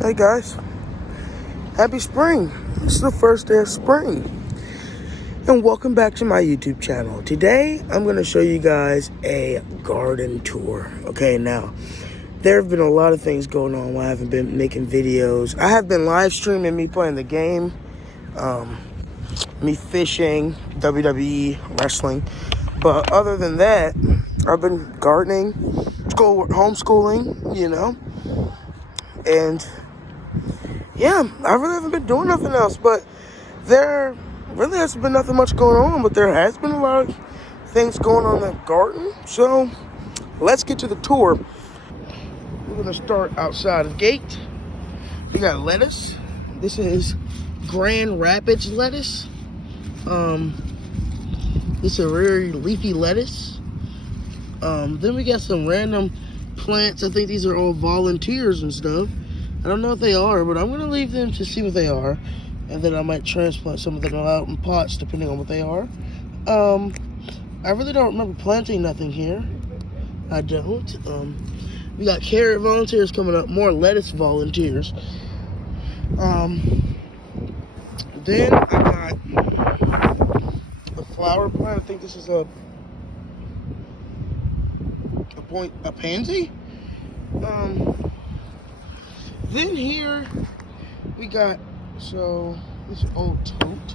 Hey guys, happy spring. It's the first day of spring. And welcome back to my YouTube channel. Today, I'm going to show you guys a garden tour. Okay, now, there have been a lot of things going on while I haven't been making videos. I have been live streaming me playing the game, me fishing, WWE, wrestling. But other than that, I've been gardening, homeschooling, and yeah, I really haven't been doing nothing else, but there really hasn't been nothing much going on, but there has been a lot of things going on in the garden. So let's get to the tour. We're gonna start outside the gate. We got lettuce. This is Grand Rapids lettuce. It's a very leafy lettuce. Then we got some random plants. I think these are all volunteers and stuff. I don't know what they are, but I'm gonna leave them to see what they are. And then I might transplant some of them out in pots depending on what they are. I really don't remember planting nothing here. I don't. We got carrot volunteers coming up, more lettuce volunteers. Then I got a flower plant. I think this is a pansy. Then here we got, this old tote.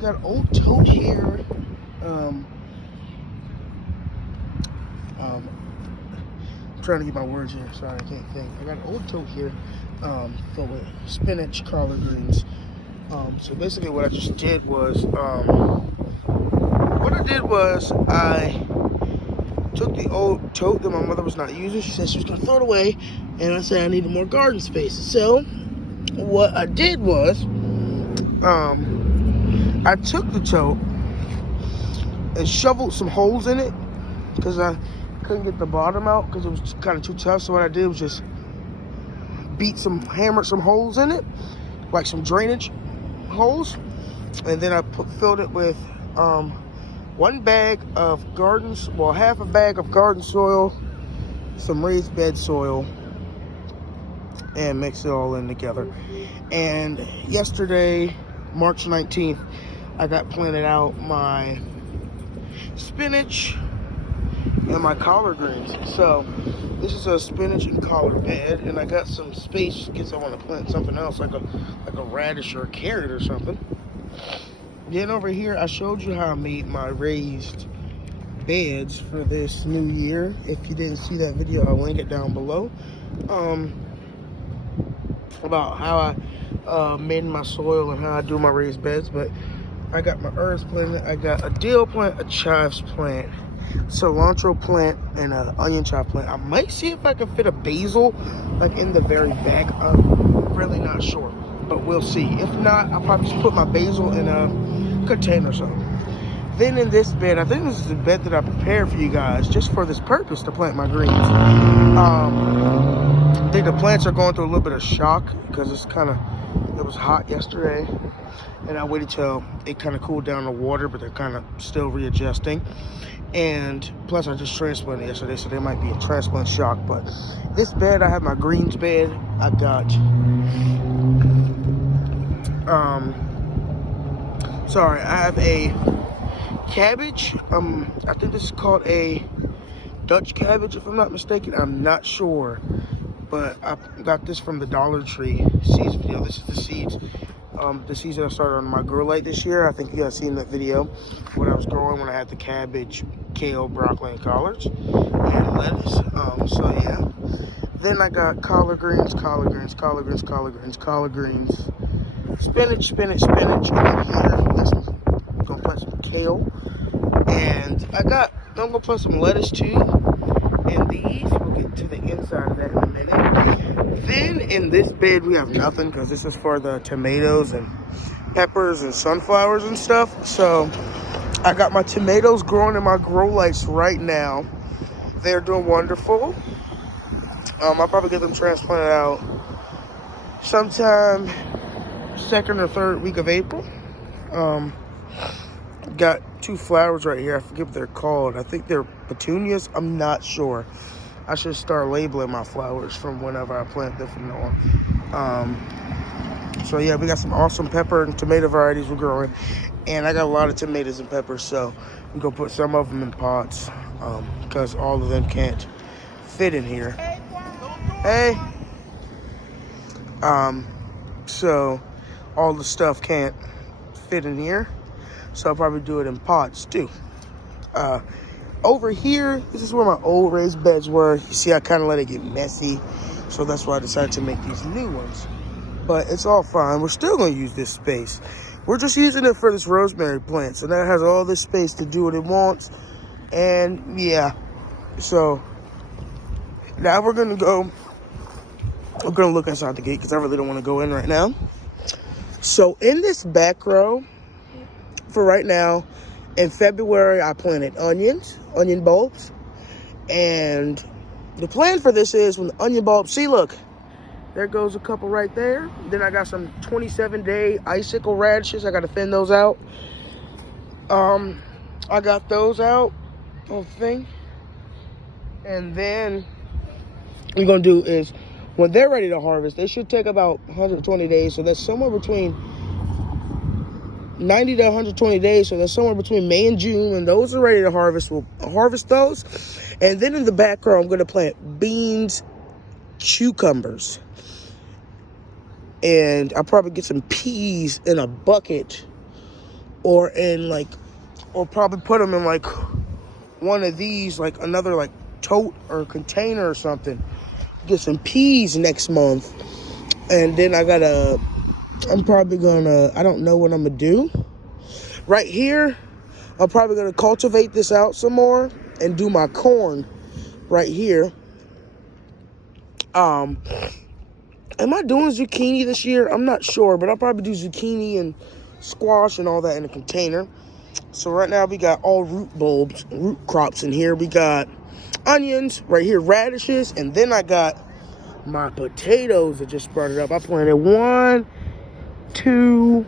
Got old tote here. I'm trying to get my words here. Sorry, I can't think. I got an old tote here, filled with spinach, collard greens. So basically, what I just did was, I took the old tote that my mother was not using. She said she was gonna throw it away, and I said I needed more garden space. So what I did was, I took the tote and shoveled some holes in it because I couldn't get the bottom out because it was kind of too tough. So what I did was just hammered some holes in it, like some drainage holes, and then I filled it with one bag of half a bag of garden soil, some raised bed soil, and mix it all in together. And yesterday, March 19th, I got planted out my spinach and my collard greens. So this is a spinach and collard bed, and I got some space in case I want to plant something else, like a radish or a carrot or something. Then over here, I showed you how I made my raised beds for this new year. If you didn't see that video, I'll link it down below. About how I made my soil and how I do my raised beds. But I got my herbs planted. I got a dill plant, a chives plant, cilantro plant, and an onion chive plant. I might see if I can fit a basil like in the very back. I'm really not sure, but we'll see. If not, I'll probably just put my basil in a container or something. Then in this bed, I think this is the bed that I prepared for you guys just for this purpose, to plant my greens. I think the plants are going through a little bit of shock because it was hot yesterday, and I waited till it kind of cooled down the water, but they're kind of still readjusting. And plus I just transplanted yesterday, so there might be a transplant shock. But this bed, I have my greens bed. I got I have a cabbage. I think this is called a Dutch cabbage, if I'm not mistaken. I'm not sure, but I got this from the Dollar Tree seeds video. This is the seeds. The seeds that I started on my grow light this year. I think you guys seen that video when I was growing, when I had the cabbage, kale, broccoli, and collards, and lettuce. So yeah. Then I got collard greens, spinach, and then here I'm gonna plant some kale, and I'm gonna put some lettuce too. And these, we'll get to the inside of that in a minute. Then in this bed we have nothing because this is for the tomatoes and peppers and sunflowers and stuff. So I got my tomatoes growing in my grow lights right now. They're doing wonderful. I'll probably get them transplanted out sometime second or third week of April. Got two flowers right here. I forget what they're called. I think they're petunias. I'm not sure. I should start labeling my flowers from whenever I plant them from now on. So yeah, we got some awesome pepper and tomato varieties we're growing. And I got a lot of tomatoes and peppers, so I'm going to put some of them in pots because all of them can't fit in here. Hey. So all the stuff can't fit in here, so I'll probably do it in pots too. Over here, this is where my old raised beds were. You see, I kind of let it get messy, so that's why I decided to make these new ones. But it's all fine. We're still going to use this space. We're just using it for this rosemary plant, so that has all this space to do what it wants. And yeah, so now we're going to go. I'm going to look inside the gate because I really don't want to go in right now. So in this back row, for right now, in February, I planted onion bulbs. And the plan for this is when the onion bulbs, see, look, there goes a couple right there. Then I got some 27-day icicle radishes. I got to thin those out. I got those out on the thing. And then what we're going to do is, when they're ready to harvest, they should take about 120 days. So that's somewhere between 90 to 120 days. So that's somewhere between May and June. When those are ready to harvest, we'll harvest those. And then in the back row, I'm going to plant beans, cucumbers. And I'll probably get some peas in a bucket or probably put them in like one of these, like another like tote or container or something. Get some peas next month. And then I don't know what I'm gonna do. Right here, I'm probably gonna cultivate this out some more and do my corn right here. Am I doing zucchini this year? I'm not sure, but I'll probably do zucchini and squash and all that in a container. So right now we got all root crops in here. We got onions right here, radishes, and then I got my potatoes that just sprouted up. I planted 1, 2,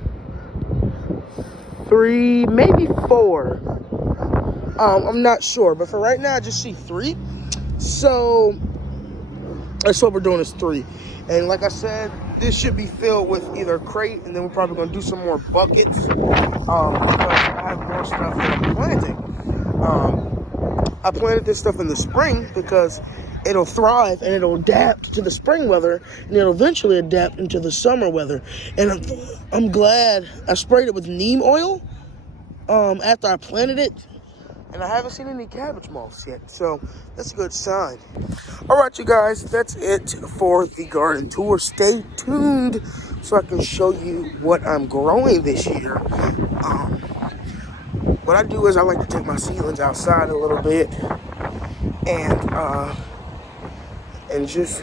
3, maybe 4. I'm not sure, but for right now I just see 3. So that's what we're doing, is 3. And like I said, this should be filled with either crate, and then we're probably going to do some more buckets because I have more stuff that I'm planting. I planted this stuff in the spring because it'll thrive and it'll adapt to the spring weather, and it'll eventually adapt into the summer weather. And I'm glad I sprayed it with neem oil after I planted it, and I haven't seen any cabbage moths yet, so that's a good sign. All right, you guys, that's it for the garden tour. Stay tuned so I can show you what I'm growing this year. What I do is I like to take my seedlings outside a little bit and just,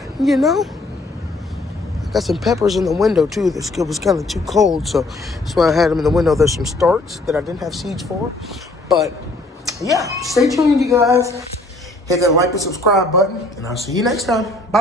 got some peppers in the window too. This was kind of too cold, so that's why I had them in the window. There's some starts that I didn't have seeds for. But yeah, stay tuned, you guys. Hit that like and subscribe button, and I'll see you next time. Bye.